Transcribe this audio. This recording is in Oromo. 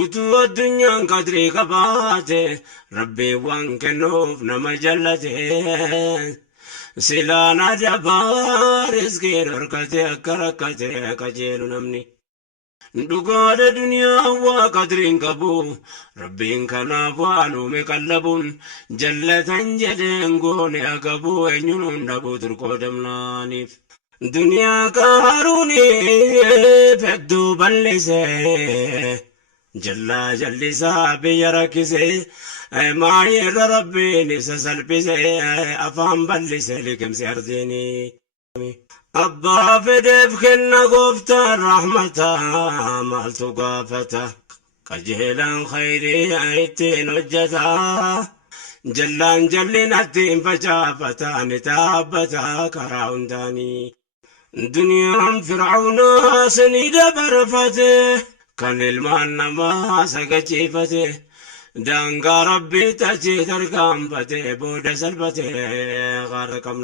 utuu addunyaan qadrii qabaate rabbii waan kennuuf nama jallate silaan adabaa riskii dhorkate akka rakkate qajeelu namni dhugaadha duniyaa waa qadriin qabu rabbiin kanaaf waan uume qallabuun jallatan jedheen goone agabu eenyuun dhabuu turqoodamnaaniif duniyaa qaaruuni fedduu bal'isee jallaa jallisaa biyya rakkisee maayirra rabbiin isa salphisee afaan bal'isee liqimsi ardiini abbaa fedheef kenna gooftaan rahmataa maaltu gaafata qajeelaan khayrii ittiin hojjeta jallaan jallinattiin facaafata ni taabbata karaa hundaanii duniyaan fir'aunaa sanii dabarfate kan ilmaan namaa sagachiifate daangaa rabbii tachii tarkaanfate booda salphate qaara qabna